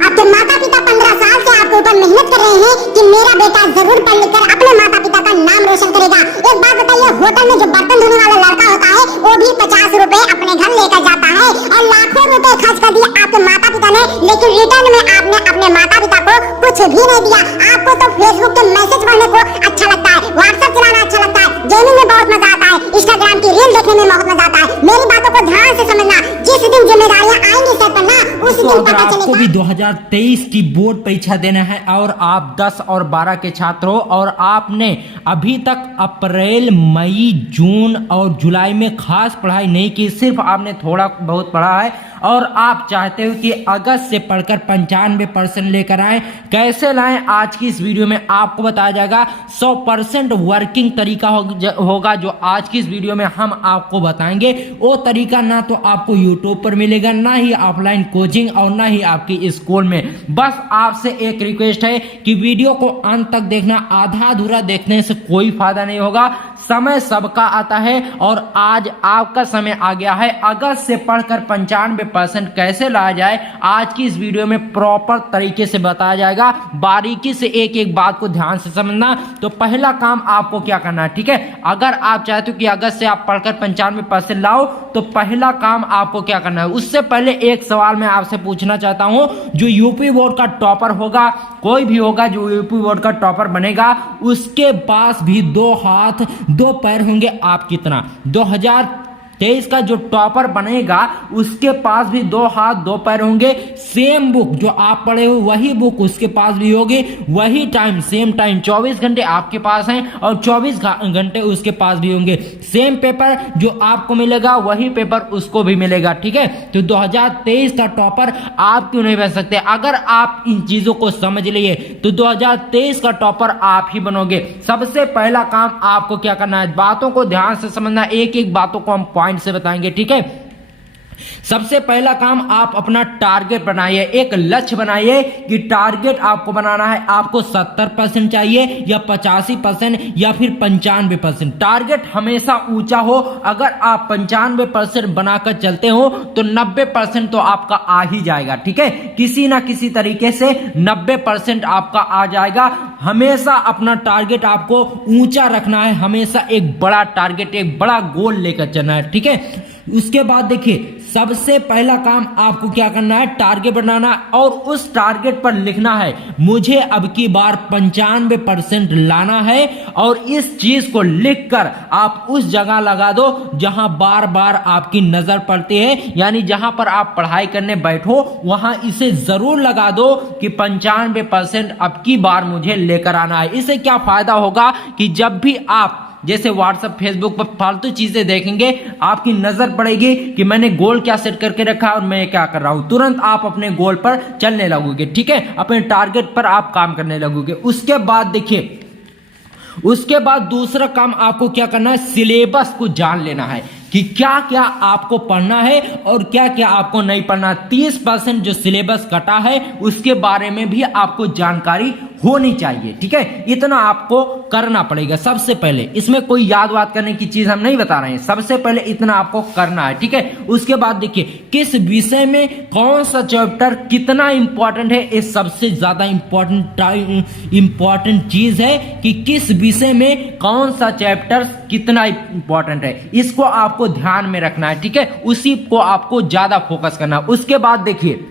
आपके माता पिता 15 साल से आपके ऊपर मेहनत कर रहे हैं कि मेरा बेटा जरूर पढ़ लिख कर अपने माता पिता का नाम रोशन करेगा। एक बात बताइए, होटल में जो बर्तन धोने वाला लड़का होता है वो भी 50 रुपए अपने घर लेकर जाता है और लाखों रुपए खर्च कर दिए आपके माता पिता ने, लेकिन रिटर्न में आपने अपने माता पिता को कुछ भी नहीं दिया। आपको तो फेसबुक के मैसेज पढ़ने को अच्छा लगता है, व्हाट्सएप चलाना अच्छा लगता है, गेमिंग में बहुत मजा आता है, इंस्टाग्राम की रील देखने में बहुत मजा आता है। मेरी बातों को ध्यान से समझना, जिस दिन जिम्मेदारियां आएंगी सर पर ना उस दिन अगर पता आपको चलेगा। भी 2023 की बोर्ड परीक्षा देना है और आप 10 और 12 के छात्र हो और आपने अभी तक अप्रैल, मई, जून और जुलाई में खास पढ़ाई नहीं की, सिर्फ आपने थोड़ा बहुत पढ़ा है और आप चाहते हो कि अगस्त से पढ़कर 95% लेकर आए, कैसे लाएं? आज की इस वीडियो में आपको बताया जाएगा। 100% वर्किंग तरीका होगा जो आज की इस वीडियो में हम आपको बताएंगे। वो तरीका ना तो आपको यूट्यूब पर मिलेगा, ना ही ऑफलाइन कोचिंग और ना ही आपकी स्कूल में। बस आपसे एक रिक्वेस्ट है कि वीडियो को अंत तक देखना, आधा अधूरा देखने से कोई फायदा नहीं होगा। समय सबका आता है और आज आपका समय आ गया है। अगस्त से पढ़कर 95% कैसे लाया जाए, आज की इस वीडियो में प्रॉपर तरीके से बताया जाएगा। बारीकी से एक एक बात को ध्यान से समझना। तो पहला काम आपको क्या करना है, ठीक है? अगर आप चाहते हो कि अगस्त से आप पढ़कर 95% लाओ तो पहला काम आपको क्या करना है, उससे पहले एक सवाल मैं आपसे पूछना चाहता हूं। जो यूपी बोर्ड का टॉपर होगा, कोई भी होगा जो यूपी बोर्ड का टॉपर बनेगा, उसके पास भी 2 हाथ 2 पैर होंगे। आप कितना 2023 का जो टॉपर बनेगा उसके पास भी 2 हाथ 2 पैर होंगे। सेम बुक जो आप पढ़े हो वही बुक उसके पास भी होगी, वही टाइम सेम टाइम 24 घंटे आपके पास हैं और 24 घंटे उसके पास भी होंगे। सेम पेपर जो आपको मिलेगा वही पेपर उसको भी मिलेगा, ठीक है? तो 2023 का टॉपर आप क्यों नहीं बन सकते? अगर आप इन चीजों को समझ लिए तो 2023 का टॉपर आप ही बनोगे। सबसे पहला काम आपको क्या करना है, बातों को ध्यान से समझना, एक एक बातों को हम पॉइंट से बताएंगे, ठीक है? सबसे पहला काम आप अपना टारगेट बनाइए, एक लक्ष्य बनाइए कि टारगेट आपको बनाना है। आपको 70% चाहिए या 85% या फिर 95%। टारगेट हमेशा ऊंचा हो। अगर आप 95% बनाकर चलते हो तो 90% तो आपका आ ही जाएगा, ठीक है? किसी ना किसी तरीके से 90% आपका आ जाएगा। हमेशा अपना टारगेट आपको ऊंचा रखना है, हमेशा एक बड़ा टारगेट, एक बड़ा गोल लेकर चलना है, ठीक है? उसके बाद देखिए, सबसे पहला काम आपको क्या करना है, टारगेट बनाना और उस टारगेट पर लिखना है मुझे अब की बार 95% लाना है। और इस चीज को लिखकर आप उस जगह लगा दो जहां बार बार आपकी नजर पड़ती है, यानी जहां पर आप पढ़ाई करने बैठो वहां इसे जरूर लगा दो कि 95% अब की बार मुझे लेकर आना है। इससे क्या फायदा होगा कि जब भी आप जैसे व्हाट्सएप, फेसबुक पर फालतू चीजें देखेंगे, आपकी नजर पड़ेगी कि मैंने गोल क्या सेट करके रखा है और मैं क्या कर रहा हूं, तुरंत आप अपने गोल पर चलने लगोगे, ठीक है? अपने टारगेट पर आप काम करने लगोगे। उसके बाद देखिए, उसके बाद दूसरा काम आपको क्या करना है, सिलेबस को जान लेना है कि क्या क्या आपको पढ़ना है और क्या क्या आपको नहीं पढ़ना। 30% जो सिलेबस कटा है उसके बारे में भी आपको जानकारी होनी चाहिए, ठीक है? इतना आपको करना पड़ेगा सबसे पहले। इसमें कोई याद वाद करने की चीज हम नहीं बता रहे हैं, सबसे पहले इतना आपको करना है, ठीक है? उसके बाद देखिए, किस विषय में कौन सा चैप्टर कितना इंपॉर्टेंट है, ये सबसे ज्यादा इंपॉर्टेंट चीज है कि किस विषय में कौन सा चैप्टर कितना इंपॉर्टेंट है, इसको आपको ध्यान में रखना है, ठीक है? उसी को आपको ज्यादा फोकस करना है। उसके बाद देखिए,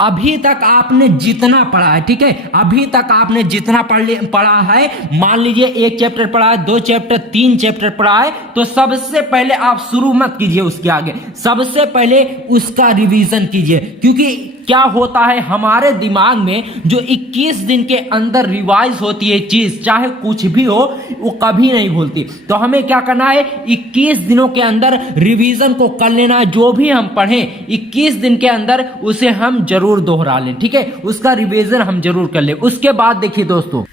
अभी तक आपने जितना पढ़ा है, ठीक है? अभी तक आपने जितना पढ़ा है, मान लीजिए 1 चैप्टर पढ़ा है, 2 चैप्टर, 3 चैप्टर पढ़ा है, तो सबसे पहले आप शुरू मत कीजिए उसके आगे, सबसे पहले उसका रिवीजन कीजिए। क्योंकि क्या होता है, हमारे दिमाग में जो 21 दिन के अंदर रिवाइज होती है चीज, चाहे कुछ भी हो, वो कभी नहीं भूलती। तो हमें क्या करना है, 21 दिनों के अंदर रिवीजन को कर लेना है। जो भी हम पढ़ें 21 दिन के अंदर उसे हम जरूर दोहरा लें, ठीक है? उसका रिवीजन हम जरूर कर लें। उसके बाद देखिए दोस्तों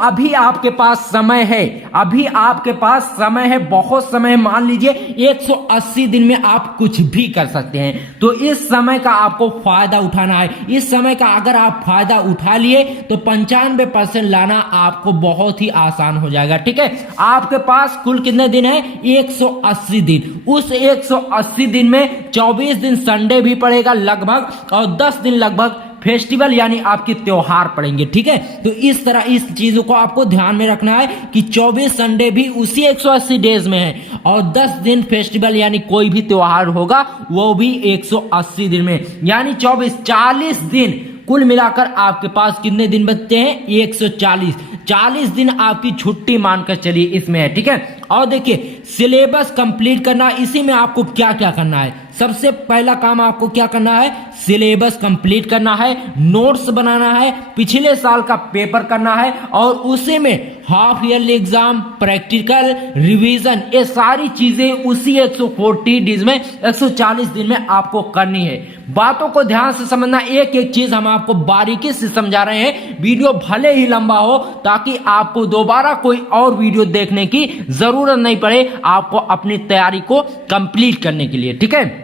अभी आपके पास समय है, अभी आपके पास समय है, बहुत समय है। मान लीजिए 180 दिन में आप कुछ भी कर सकते हैं, तो इस समय का आपको फायदा उठाना है। इस समय का अगर आप फायदा उठा लिए तो 95% लाना आपको बहुत ही आसान हो जाएगा, ठीक है? आपके पास कुल कितने दिन है, 180 दिन। उस 180 दिन में 24 दिन संडे भी पड़ेगा लगभग और 10 दिन लगभग फेस्टिवल यानी आपके त्योहार पड़ेंगे, ठीक है। तो इस तरह इस चीजों को आपको ध्यान में रखना है कि 24 संडे भी उसी 180 डेज में है और 10 दिन फेस्टिवल यानी कोई भी त्योहार होगा वो भी 180 दिन में, यानी 40 दिन कुल मिलाकर आपके पास कितने दिन बचते हैं? 140 दिन आपकी छुट्टी मानकर चलिए इसमें है, ठीक है। और देखिए सिलेबस कंप्लीट करना, इसी में आपको क्या क्या करना है। सबसे पहला काम आपको क्या करना है? सिलेबस कंप्लीट करना है, नोट्स बनाना है, पिछले साल का पेपर करना है और उसी में half yearly exam, practical, revision, ये सारी चीजें उसी 140 डेज में 140 दिन में आपको करनी है। बातों को ध्यान से समझना, एक एक चीज हम आपको बारीकी से समझा रहे हैं। वीडियो भले ही लंबा हो ताकि आपको दोबारा कोई और वीडियो देखने की जरूरत नहीं पड़े आपको अपनी तैयारी को कंप्लीट करने के लिए, ठीक है।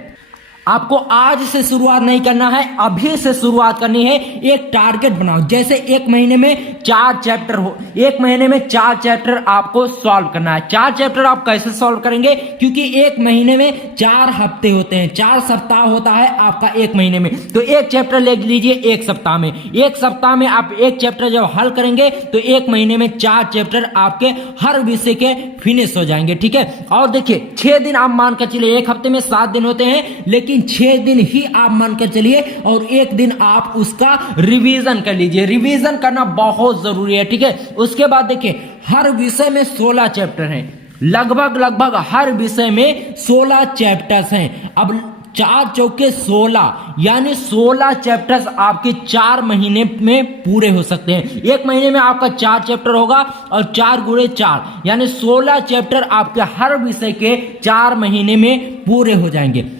आपको आज से शुरुआत नहीं करना है, अभी से शुरुआत करनी है। एक टारगेट बनाओ, जैसे एक महीने में 4 चैप्टर हो, एक महीने में 4 चैप्टर आपको सॉल्व करना है। 4 चैप्टर आप कैसे सॉल्व करेंगे? क्योंकि एक महीने में 4 हफ्ते होते हैं, 4 सप्ताह होता है आपका एक महीने में। तो एक चैप्टर ले लीजिए एक सप्ताह में, एक सप्ताह में आप एक चैप्टर जब हल करेंगे तो एक महीने में 4 चैप्टर आपके हर विषय के फिनिश हो जाएंगे, ठीक है। और देखिए 6 दिन आप मानकर चलिए, एक हफ्ते में 7 दिन होते हैं लेकिन 6 दिन ही आप मानकर चलिए और एक दिन आप उसका रिवीजन कर लीजिए। रिवीजन करना बहुत जरूरी है, ठीक है। उसके बाद देखिए हर विषय में 16 चैप्टर हैं, लगभग हर विषय में 16 चैप्टर्स हैं। अब 4 चौके 16 यानी 16 चैप्टर्स आपके 4 महीने में पूरे हो सकते हैं। एक महीने में आपका 4 चैप्टर होगा और 4 गुणे 4 यानी 16 चैप्टर आपके हर विषय के 4 महीने में पूरे हो जाएंगे।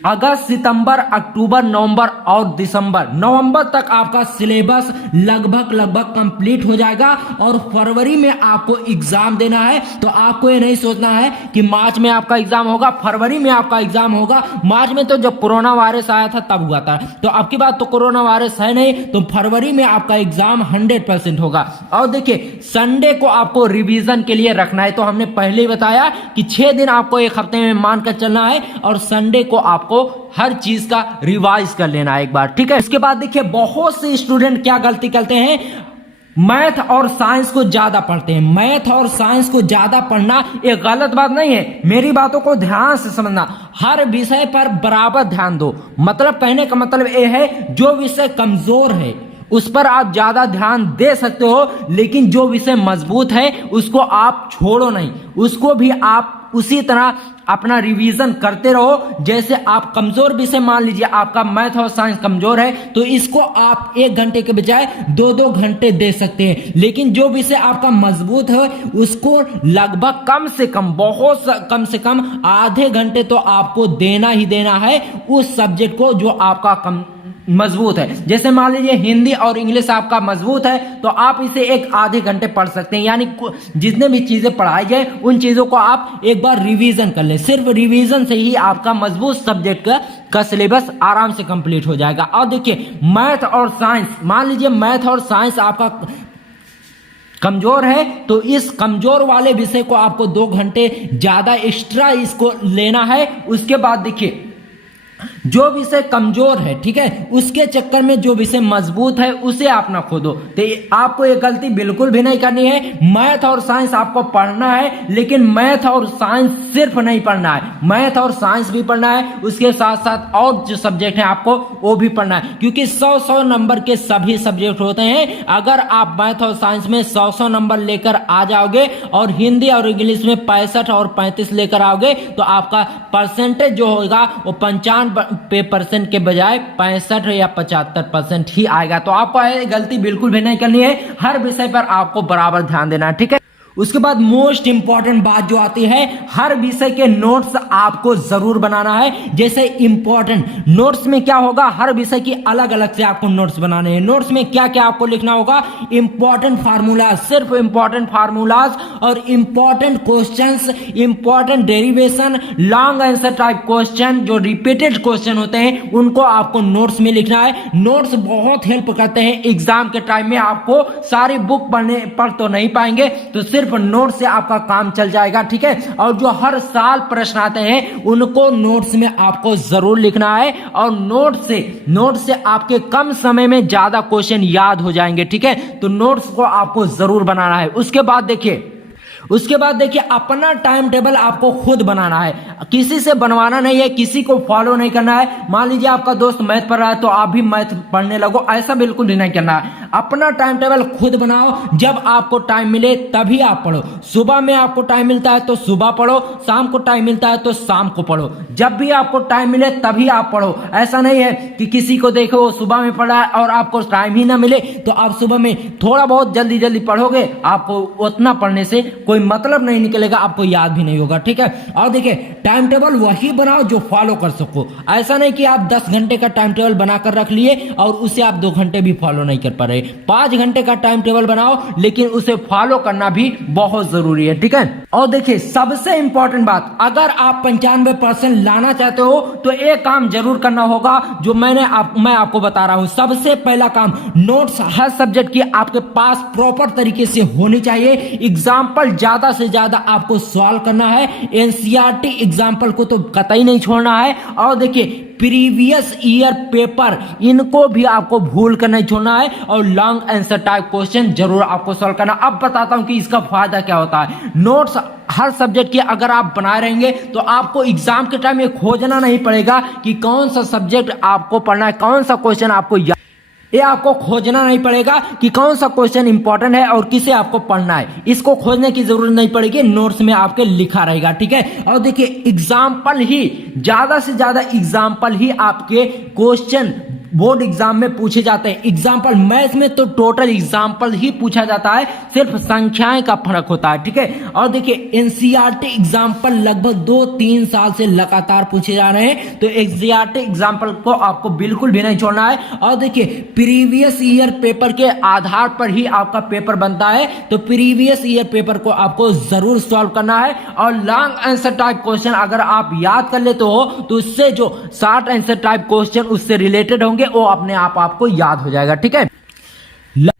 अगस्त, सितंबर, अक्टूबर, नवंबर और नवंबर तक आपका सिलेबस लगभग कंप्लीट हो जाएगा और फरवरी में आपको एग्जाम देना है। तो आपको ये नहीं सोचना है कि मार्च में आपका एग्जाम होगा, फरवरी में आपका एग्जाम होगा। मार्च में तो जब कोरोना वायरस आया था तब हुआ था, तो अब की बात तो कोरोना वायरस है नहीं, तो फरवरी में आपका एग्जाम 100% होगा। और देखिए संडे को आपको रिवीजन के लिए रखना है। तो हमने पहले ही बताया कि 6 दिन आपको एक हफ्ते में मानकर चलना है और संडे को आपको हर चीज का रिवाइज कर लेना है एक बार, ठीक है। इसके बाद देखिए बहुत से स्टूडेंट क्या गलती करते हैं, मैथ और साइंस को ज्यादा पढ़ते हैं। मैथ और साइंस को ज्यादा पढ़ना एक गलत बात नहीं है, मेरी बातों को ध्यान से समझना। हर विषय पर बराबर ध्यान दो। मतलब कहने का मतलब यह है जो विषय कमजोर है उस पर आप ज्यादा ध्यान दे सकते हो, लेकिन जो विषय मजबूत है उसको आप छोड़ो नहीं, उसको भी आप उसी तरह अपना रिवीजन करते रहो। जैसे आप कमजोर विषय, मान लीजिए आपका मैथ और साइंस कमजोर है तो इसको आप 1 घंटे के बजाय 2-2 घंटे दे सकते हैं। लेकिन जो विषय आपका मजबूत है उसको लगभग कम से कम आधे घंटे तो आपको देना ही देना है उस सब्जेक्ट को जो आपका मजबूत है। जैसे मान लीजिए हिंदी और इंग्लिश आपका मजबूत है तो आप इसे एक आधे घंटे पढ़ सकते हैं, यानी जितने भी चीजें पढ़ाई जाए उन चीजों को आप एक बार रिवीजन कर लें। सिर्फ रिवीजन से ही आपका मजबूत सब्जेक्ट का सिलेबस आराम से कंप्लीट हो जाएगा। और देखिए मैथ और साइंस, मान लीजिए मैथ और साइंस आपका कमजोर है तो इस कमजोर वाले विषय को आपको 2 घंटे ज्यादा एक्स्ट्रा इसको लेना है। उसके बाद देखिए जो विषय कमजोर है, ठीक है, उसके चक्कर में जो विषय मजबूत है उसे आप ना खोदो। तो आपको ये गलती बिल्कुल भी नहीं करनी है। मैथ और साइंस आपको पढ़ना है, लेकिन मैथ और साइंस सिर्फ नहीं पढ़ना है, मैथ और साइंस भी पढ़ना है, उसके साथ साथ और जो सब्जेक्ट है आपको वो भी पढ़ना है। क्योंकि 100 नंबर के सभी सब्जेक्ट होते हैं। अगर आप मैथ और साइंस में 100 नंबर लेकर आ जाओगे और हिंदी और इंग्लिश में 65 और 35 लेकर आओगे तो आपका परसेंटेज जो होगा वो 95% के बजाय 65 या 75% ही आएगा। तो आपको गलती बिल्कुल भी नहीं करनी है, हर विषय पर आपको बराबर ध्यान देना है, ठीक है। उसके बाद मोस्ट इंपॉर्टेंट बात जो आती है, हर विषय के नोट्स आपको जरूर बनाना है। जैसे इंपॉर्टेंट नोट्स में क्या होगा, हर विषय की अलग अलग से आपको नोट्स बनाने हैं। नोट्स में क्या क्या आपको लिखना होगा, इंपॉर्टेंट फार्मूला, सिर्फ इंपॉर्टेंट फार्मूलाज और important questions, important derivation, long answer type question, जो रिपीटेड क्वेश्चन होते हैं उनको आपको नोट्स में लिखना है। नोट्स बहुत हेल्प करते हैं एग्जाम के टाइम में। आपको सारी बुक पढ़ तो नहीं पाएंगे, तो सिर्फ सिर्फ नोट से आपका काम चल जाएगा, ठीक है। और जो हर साल प्रश्न आते हैं उनको नोट्स में आपको जरूर लिखना है, और नोट से आपके कम समय में ज्यादा क्वेश्चन याद हो जाएंगे, ठीक है। तो नोट्स को आपको जरूर बनाना है। उसके बाद देखिए अपना टाइम टेबल आपको खुद बनाना है, किसी से बनवाना नहीं है, किसी को फॉलो नहीं करना है। मान लीजिए आपका दोस्त मैथ पढ़ रहा है तो आप भी मैथ पढ़ने लगो, ऐसा बिल्कुल नहीं करना है। अपना टाइम टेबल खुद बनाओ, जब आपको टाइम मिले तभी आप पढ़ो। सुबह में आपको टाइम मिलता है तो सुबह पढ़ो, शाम को टाइम मिलता है तो शाम को पढ़ो, जब भी आपको टाइम मिले तभी आप पढ़ो। ऐसा नहीं है कि किसी को देखो वो सुबह में पढ़ा है और आपको टाइम ही ना मिले तो आप सुबह में थोड़ा बहुत जल्दी जल्दी पढ़ोगे, आपको उतना पढ़ने से कोई मतलब नहीं निकलेगा, आपको याद भी नहीं होगा, ठीक है। और देखिए टाइम टेबल वही बनाओ जो फॉलो कर सको। ऐसा नहीं कि आप 10 घंटे का टाइम टेबल बनाकर रख लिए और उसे आप 2 घंटे भी फॉलो नहीं कर पा रहे। 5 घंटे का टाइम टेबल बनाओ, लेकिन उसे फॉलो करना भी बहुत जरूरी है, ठीक है। और देखिए सबसे इंपॉर्टेंट बात, अगर आप 95% लाना चाहते हो तो एक काम जरूर करना होगा जो मैं आपको बता रहा हूं। सबसे पहला काम, नोट्स हर सब्जेक्ट की आपके पास प्रॉपर तरीके से होनी चाहिए। एग्जाम्पल ज्यादा से ज्यादा आपको सॉल्व करना है, एनसीईआरटी एग्जाम्पल को तो कतई नहीं छोड़ना है। और देखिए प्रीवियस ईयर पेपर, इनको भी आपको भूल कर नहीं छोड़ना है, और लॉन्ग आंसर टाइप क्वेश्चन जरूर आपको सॉल्व करना। अब बताता हूं कि इसका फायदा क्या होता है। नोट्स हर सब्जेक्ट की अगर आप बनाए रहेंगे तो आपको एग्जाम के टाइम ये खोजना नहीं पड़ेगा कि कौन सा सब्जेक्ट आपको पढ़ना है, कौन सा क्वेश्चन आपको ये आपको खोजना नहीं पड़ेगा कि कौन सा क्वेश्चन इंपॉर्टेंट है और किसे आपको पढ़ना है। इसको खोजने की जरूरत नहीं पड़ेगी, नोट्स में आपके लिखा रहेगा, ठीक है। और देखिए एग्जाम्पल ही, ज्यादा से ज्यादा एग्जाम्पल ही आपके क्वेश्चन बोर्ड एग्जाम में पूछे जाते हैं। एग्जाम्पल मैथ्स में तो टोटल एग्जाम्पल ही पूछा जाता है, सिर्फ संख्याएं का फर्क होता है, ठीक है। और देखिए एनसीईआरटी एग्जाम्पल लगभग 2-3 साल से लगातार पूछे जा रहे हैं, तो एनसीईआरटी एग्जाम्पल को आपको बिल्कुल भी नहीं छोड़ना है। और देखिए प्रीवियस ईयर पेपर के आधार पर ही आपका पेपर बनता है, तो प्रीवियस ईयर पेपर को आपको जरूर सॉल्व करना है। और लॉन्ग आंसर टाइप क्वेश्चन अगर आप याद कर लेते हो तो उससे जो शॉर्ट आंसर टाइप क्वेश्चन उससे रिलेटेड होंगे वो अपने आप आपको याद हो जाएगा, ठीक है।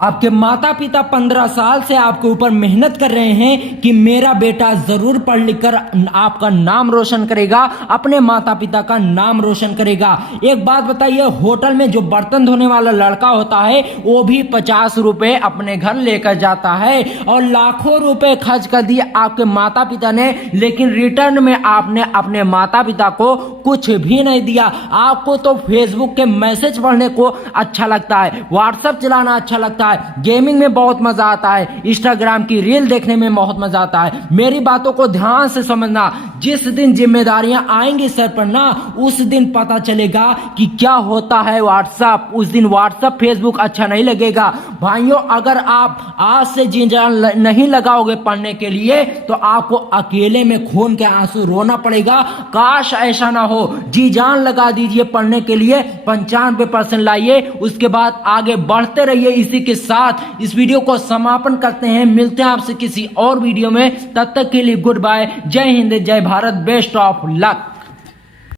आपके माता पिता 15 साल से आपके ऊपर मेहनत कर रहे हैं कि मेरा बेटा जरूर पढ़ लिख कर आपका नाम रोशन करेगा, अपने माता पिता का नाम रोशन करेगा। एक बात बताइए, होटल में जो बर्तन धोने वाला लड़का होता है वो भी 50 रुपए अपने घर लेकर जाता है, और लाखों रुपए खर्च कर दिए आपके माता पिता ने, लेकिन रिटर्न में आपने अपने माता पिता को कुछ भी नहीं दिया। आपको तो फेसबुक के मैसेज पढ़ने को अच्छा लगता है, व्हाट्सएप चलाना अच्छा लगता है, गेमिंग में बहुत मजा आता है, इंस्टाग्राम की रील देखने में बहुत मजा आता है। मेरी बातों को ध्यान से समझना, जिस दिन जिम्मेदारियां आएंगी सर पर ना, उस दिन पता चलेगा कि क्या होता है व्हाट्सएप। उस दिन व्हाट्सएप फेसबुक अच्छा नहीं लगेगा। भाइयों अगर आप आज से जी जान नहीं लगाओगे पढ़ने के लिए तो आपको अकेले में खून के आंसू रोना पड़ेगा। काश ऐसा ना हो, जी जान लगा दीजिए पढ़ने के लिए, 95% लाइए, उसके बाद आगे बढ़ते रहिए। इसी के साथ इस वीडियो को समापन करते हैं, मिलते हैं आपसे किसी और वीडियो में, तब तक के लिए गुड बाय, जय हिंद, जय भारत, बेस्ट ऑफ लक।